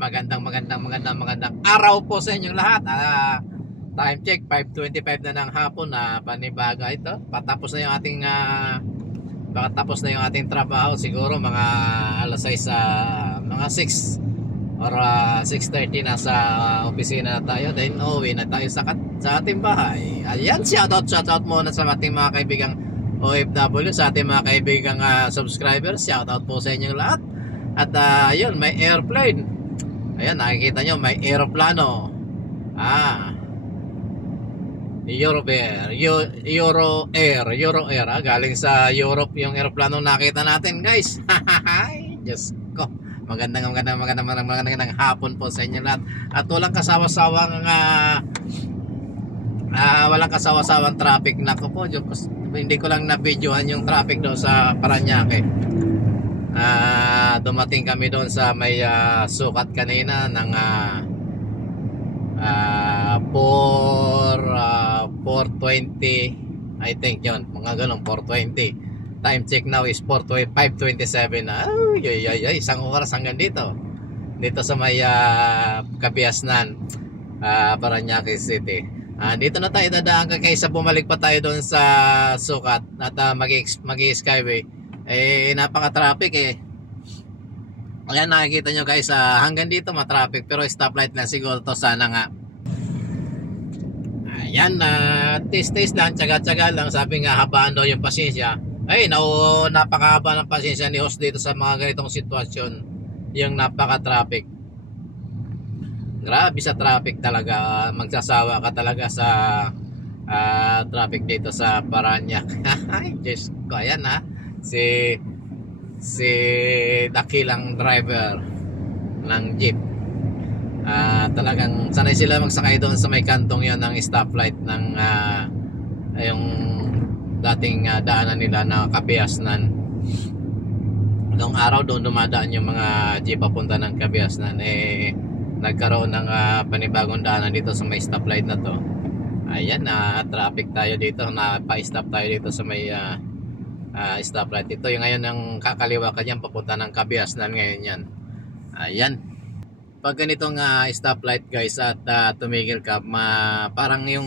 Magandang araw po sa inyong lahat. Time check 5:25 na ng hapon na panibaga ito. Patapos na yung ating trabaho, siguro mga alas 6 mga 6 or 6:30 na sa opisina na tayo. Then uwi na tayo sa ating bahay. Ayan, shoutout muna sa ating mga kaibigang OFW, sa ating mga kaibigang subscribers. Shoutout po sa inyong lahat. At yun, may airplane. Ayan, nakikita nyo, may aeroplano. Euro Air, galing sa Europe yung aeroplano nakita natin, guys. Diyos ko. Magandang hapon po sa inyo lahat. At walang kasawasawang traffic. Nako po, hindi ko lang na-videohan yung traffic doon sa Parañaque. Dumating kami doon sa may sukat kanina ng 4:20, I think yun, mga ganun, 4:20. Time check now is 5:27. Isang oras hanggang dito sa may Kabiasnan, Parañaque City. Dito na tayo dadaan kaysa bumalik pa tayo doon sa sukat at mag-skyway. Napaka-traffic Ayan, nakikita nyo guys, hanggang dito ma-traffic, pero stoplight lang siguro to, sana nga. Ayan, taste lang, tsaga-tsaga lang. Sabi nga, habaan daw yung pasensya. Napakahaba ng pasensya ni host dito sa mga ganitong sitwasyon, yung napaka-traffic. Grabe sa traffic talaga. Magsasawa ka talaga sa traffic dito sa Parañaque. Ay, Diyos ko, ayan si dakilang driver ng jeep. Talagang sanay sila magsakay doon sa may kantong yon ng stoplight ng yung dating daanan nila na Kabiasnan. Noong araw doon dumadaan yung mga jeep papunta ng Kabiasnan, nagkaroon ng panibagong daanan dito sa may stoplight na to. Ayan, traffic tayo dito, pa-stop tayo dito sa may stoplight. Ito yung ngayon ang kakaliwa kanyan papunta ng Kabiasnan ngayon yan. Ayan, pag ganitong stoplight guys at tumigil ka, parang yung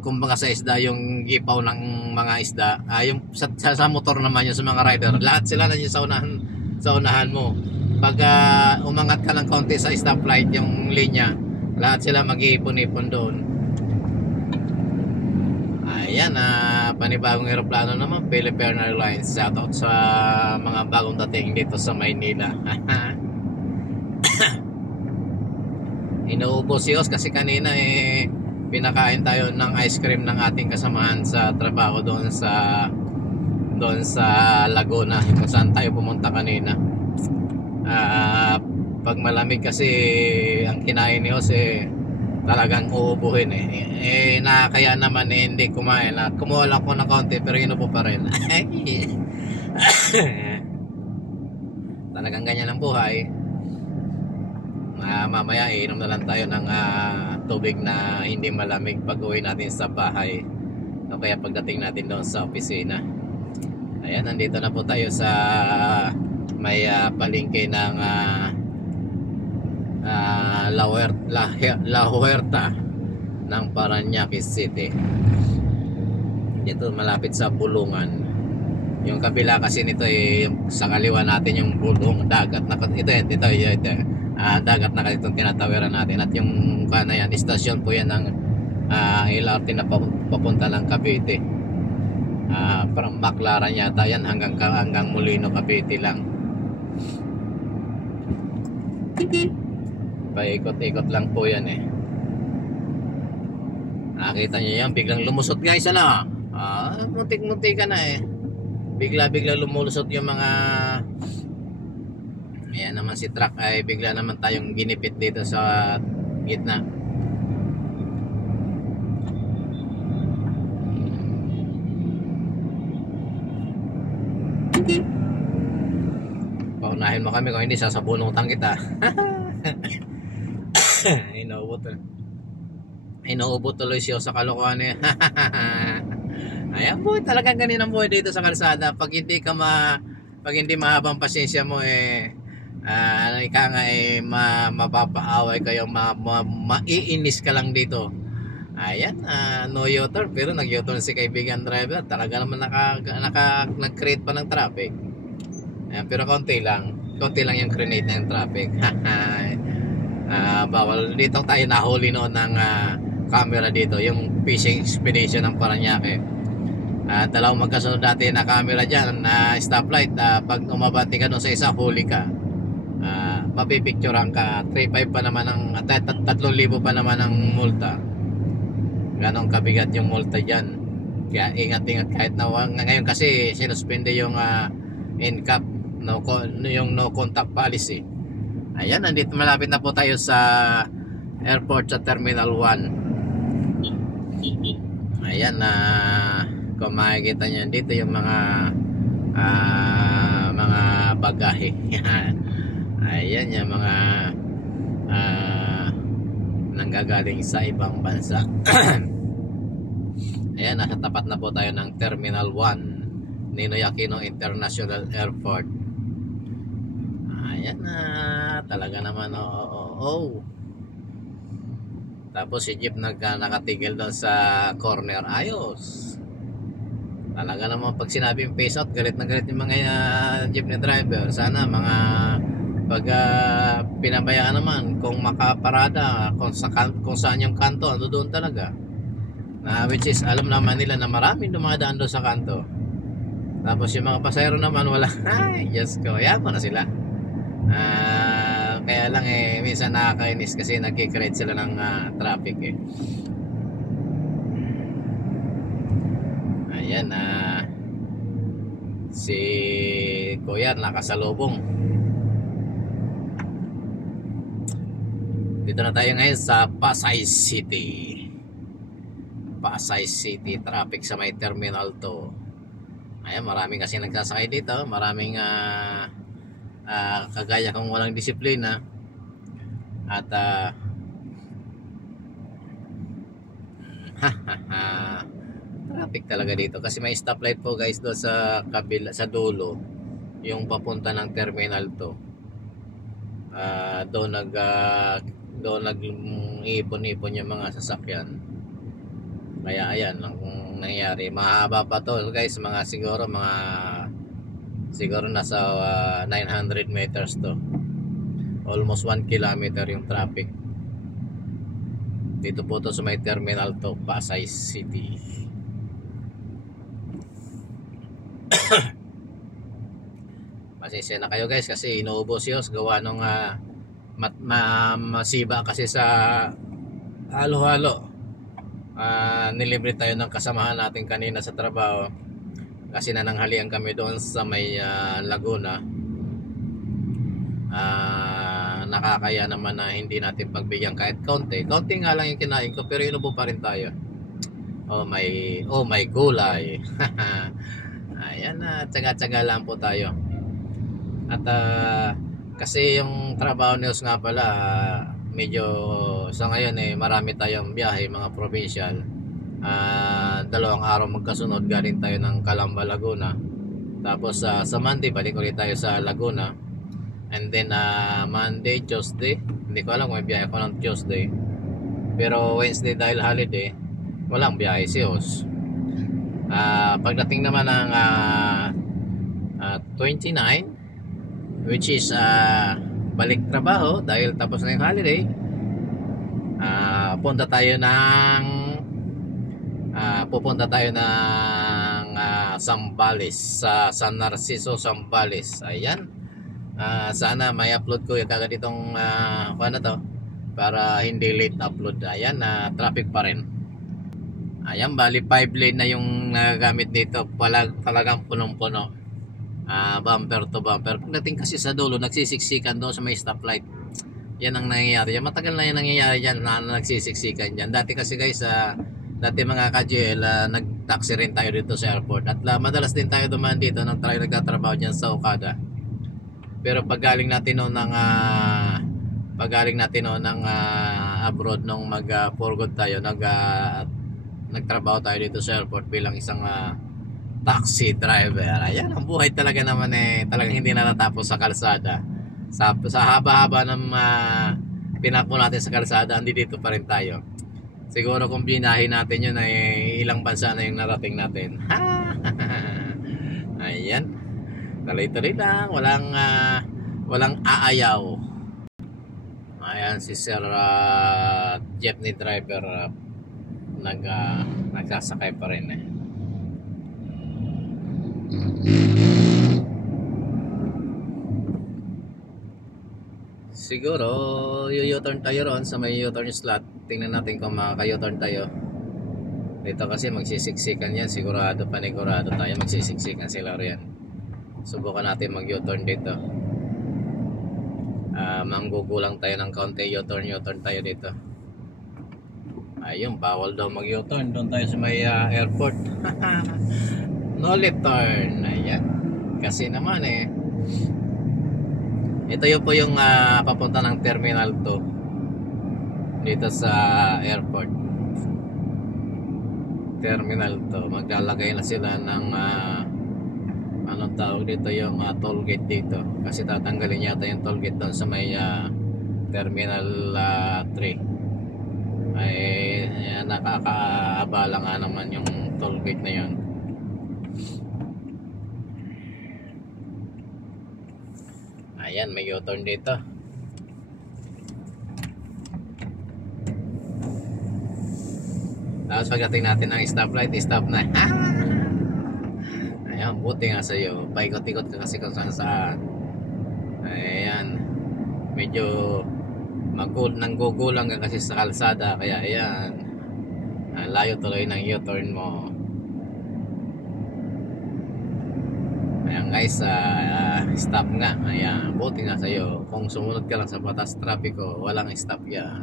kumbaga sa isda, yung gipaw ng mga isda, yung sa motor naman, yung sa mga rider, lahat sila nandiyan sa unahan mo. Pag umangat ka ng konti sa stoplight, yung linya, lahat sila mag-iipon-ipon doon. Ayan, panibagong aeroplano naman, Philippine Airlines. Shoutout sa mga bagong dating dito sa Maynila. Inuubos si Os kasi kanina pinakain tayo ng ice cream ng ating kasamahan sa trabaho doon sa Laguna, kung saan tayo pumunta kanina. Pag malamig kasi ang kinain ni Os, talagang uubuhin kaya naman hindi kumain. Kumuha lang ko ng konti pero inubo pa rin. Talagang ganyan ang buhay. Mamaya inom na lang tayo ng tubig na hindi malamig pag uwi natin sa bahay, o kaya pagdating natin doon sa opisina. Ayan, nandito na po tayo sa may palengke ng La Huerta ng Parañaque City. Dito malapit sa Bulungan. Yung kabila kasi nito sa kaliwa natin yung bulong dagat na ito dagat na itong tinatawiran natin. At yung yan, istasyon po yan ng LRT na papunta ng Cavite. Parang Baclaran yata yan, hanggang Molino, Cavite lang. Paikot-ikot lang po yan nakita nyo yan, biglang lumusot guys, muntik-muntik ka na bigla lumulusot yung mga ayan naman si truck, bigla naman tayong ginipit dito sa gitna. Paunahin mo kami, kung hindi sasabunutan kita. Inuubot tuloy siya sa kalokohan Ayan po, talagang ganun ang buhay dito sa kalsada. Pag pag hindi mahabang pasensya mo ika nga mapapaaway kayo, maiinis ka lang dito. Ayan, no U-turn, pero nag-U-turn si kaibigan driver. Talaga naman nag-create pa ng traffic. Ayan, pero konti lang yung create ng traffic. Bawal dito tayo nahuli noon ng camera dito, yung fishing expedition ng Paranaque. Dalawang magkasunod dati na camera dyan na stoplight. Pag umabati ka doon sa isa, huli ka, mapipicturean ka. 3,500 pa naman 3,000 pa naman ang multa. Ganong kabigat yung multa dyan, kaya ingat-ingat. Kahit na ngayon kasi sinuspende yung NCAP, yung no contact policy. Ayan, nandito malapit na po tayo sa airport, sa Terminal 1. Ayan, kung makikita nyo dito yung mga bagahe. Ayan yung mga nanggagaling sa ibang bansa. Ayan, nasa tapat na po tayo ng Terminal 1, Ninoy Aquino International Airport. Ayan talaga naman. Tapos si jeep nakatigil doon sa corner. Ayos. Talaga naman pag sinabing face out, galit na galit yung mga jeep na driver. Sana mga pag pinabayaan naman, kung makaparada kung saan yung kanto, ando doon talaga. Which is alam naman nila na maraming dumadaan doon sa kanto. Tapos yung mga pasahero naman wala. Ay, Diyos ko, yaman na sila. Kaya lang minsan nakakainis kasi nagkikreate sila ng traffic Ayan, si Kuya nakasalubong. Dito na tayo ngayon sa Pasay City. Pasay City, traffic sa may Terminal 2. Ayan, maraming kasi nagsasakay dito. Maraming kagaya kung walang disiplina. At traffic talaga dito kasi may stoplight po guys doon sa kabila, sa dulo, yung papunta ng Terminal 2. Doon nag-ipon-ipon yung mga sasakyan. Kaya ayan ang nangyayari. Mahaba pa to guys, siguro nasa 900 meters to. Almost 1 kilometer yung traffic. Dito po to sa may Terminal 2, Pasay City. Pasensya na kayo guys kasi inuubos yun gawa nung masiba kasi sa halo-halo. Nilibre tayo ng kasamahan natin kanina sa trabaho kasi nananghalian kami doon sa may Laguna. Nakakaya naman na hindi natin pagbigyan kahit konti nga lang yung kinain ko, pero inubo pa rin tayo. Oh my gulay. Ayan, tsaga-tsaga lang po tayo. At kasi yung trabaho news nga pala, medyo sa ngayon marami tayong biyahe, mga provincial. 2 araw magkasunod galing tayo ng Calamba, Laguna. Tapos sa Monday balik ulit tayo sa Laguna. And then Monday, Tuesday, hindi ko alam kung may biyahe ko ng Tuesday. Pero Wednesday dahil holiday, walang biyahe si Os. Pagdating naman ng 29, which is balik trabaho dahil tapos na yung holiday, pupunta tayo ng Zambales, sa San Narciso, Zambales. Ayan, sana may upload ko yung kagad itong ano to, para hindi late upload. Ayan, traffic pa rin. Ayan, bali 5 lane na yung nagagamit dito. Talagang punong-puno, bumper to bumper. Pagdating kasi sa dulo, nagsisiksikan doon sa may stoplight. Yan ang nangyayari. Matagal na yan nangyayari dyan na nagsisiksikan dyan. Dati kasi guys, dati mga ka-GL, nag-taxi rin tayo dito sa airport. At madalas din tayo dumaan dito nang nagtatrabaho dyan sa Okada. Pero paggaling natin noon ng abroad, nung mag-for good tayo, nagtrabaho tayo dito sa airport bilang isang taxi driver. Ayan, ang buhay talaga naman talagang hindi natatapos sa kalsada. Sa haba-haba ng pinakbo natin sa kalsada, andi dito pa rin tayo. Siguro kung binahin natin yun ilang bansa na yung narating natin. Ayan, tuloy-tuloy lang, walang aayaw. Ayan si Sir jeepney driver, nagsasakay pa rin Siguro u-turn tayo ron sa may u-turn slot. Tingnan natin kung makaka-u-turn tayo dito, kasi magsisiksikan yan. Sigurado panigurado tayo magsisiksikan sila riyan. Subukan natin mag u-turn dito. Manggugulang tayo ng kaunti. U-turn tayo dito. Ayun, bawal daw mag u-turn. Doon tayo sa may airport. No left turn. Ayan, kasi naman ito yun po yung papunta ng Terminal 2 dito sa airport. Terminal 2. Maglalagay na sila ng anong tawag dito, yung toll gate dito, kasi tatanggalin yata yung toll gate doon sa may Terminal 3. Ay nakakaabala nga naman yung toll gate na yun. Ayan, may u-turn dito. Tapos pagdating natin ng stoplight, stop na. Ayan, buti nga sa'yo. Paikot-ikot ka kasi kung saan. Ayan, medyo nanggugulang ka kasi sa kalsada. Kaya ayan, layo tuloy ng u-turn mo. Ayan guys, stop nga. Ayan, buti nga sa'yo. Kung sumunod ka lang sa batas trapiko, walang stop yan.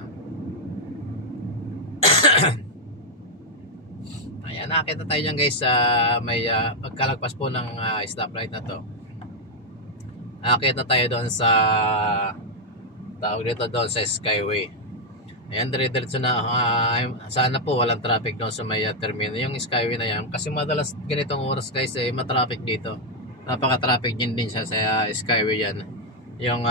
Ayan, nakita tayo dyan guys, may pagkalagpas po ng stoplight na to. Nakita tayo doon sa tawag dito doon sa Skyway. Ayan, dire-diretso na. Sana po walang traffic doon sa may terminal, yung Skyway na yan. Kasi madalas ganitong oras guys, matraffic dito. Napaka-traffic din siya sa Skyway yan. Yung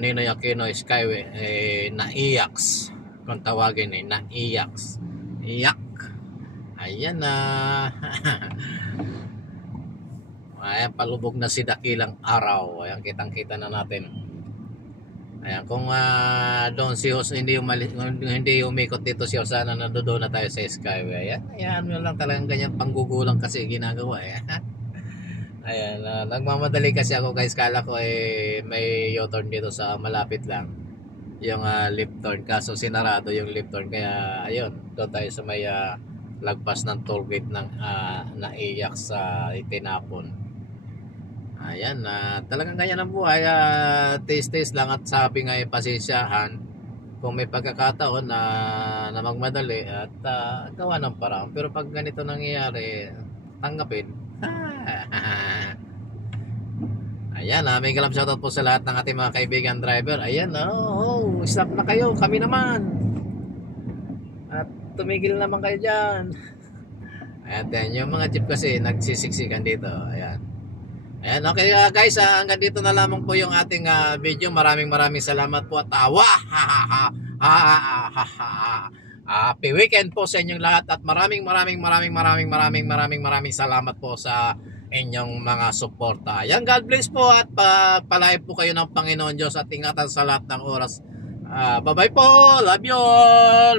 Ninoy Aquino Skyway, naiaks. Kung tawagin naiaks. Iyak. Ayan ayan, palubog na si dakilang araw. Ayan, kitang-kita na natin. Ayan, kung doon si Jose hindi umikot dito si Jose, sana nandoon na tayo sa Skyway. Ayan, yun lang talagang ganyan panggugulang kasi ginagawa Ayan, nagmamadali kasi ako guys. Kala ko may u-turn dito sa malapit lang, yung left turn, kaso sinarado yung left turn. Kaya ayun, doon tayo sa may lagpas ng toll gate ng naiyak sa itinapon. Ayan, talagang ganyan ang buhay. Taste lang, at sabi nga pasensyahan kung may pagkakataon na magmadali at gawa ng parang. Pero pag ganito nangyayari, tanggapin. Ayan, may galap shoutout po sa lahat ng ating mga kaibigan driver. Ayan, stop na kayo, kami naman. At tumigil naman kayo dyan. Ayan, yung mga jeep kasi nagsisiksikan dito. Ayan. Ayan, okay guys, hanggang dito na lamang po yung ating video. Maraming salamat po at tawa. Happy weekend po sa inyong lahat, at maraming salamat po sa inyong mga suporta. Ayan, God bless po, at palahay po kayo ng Panginoon Diyos, at ingatan sa lahat ng oras. Bye bye po, love you all.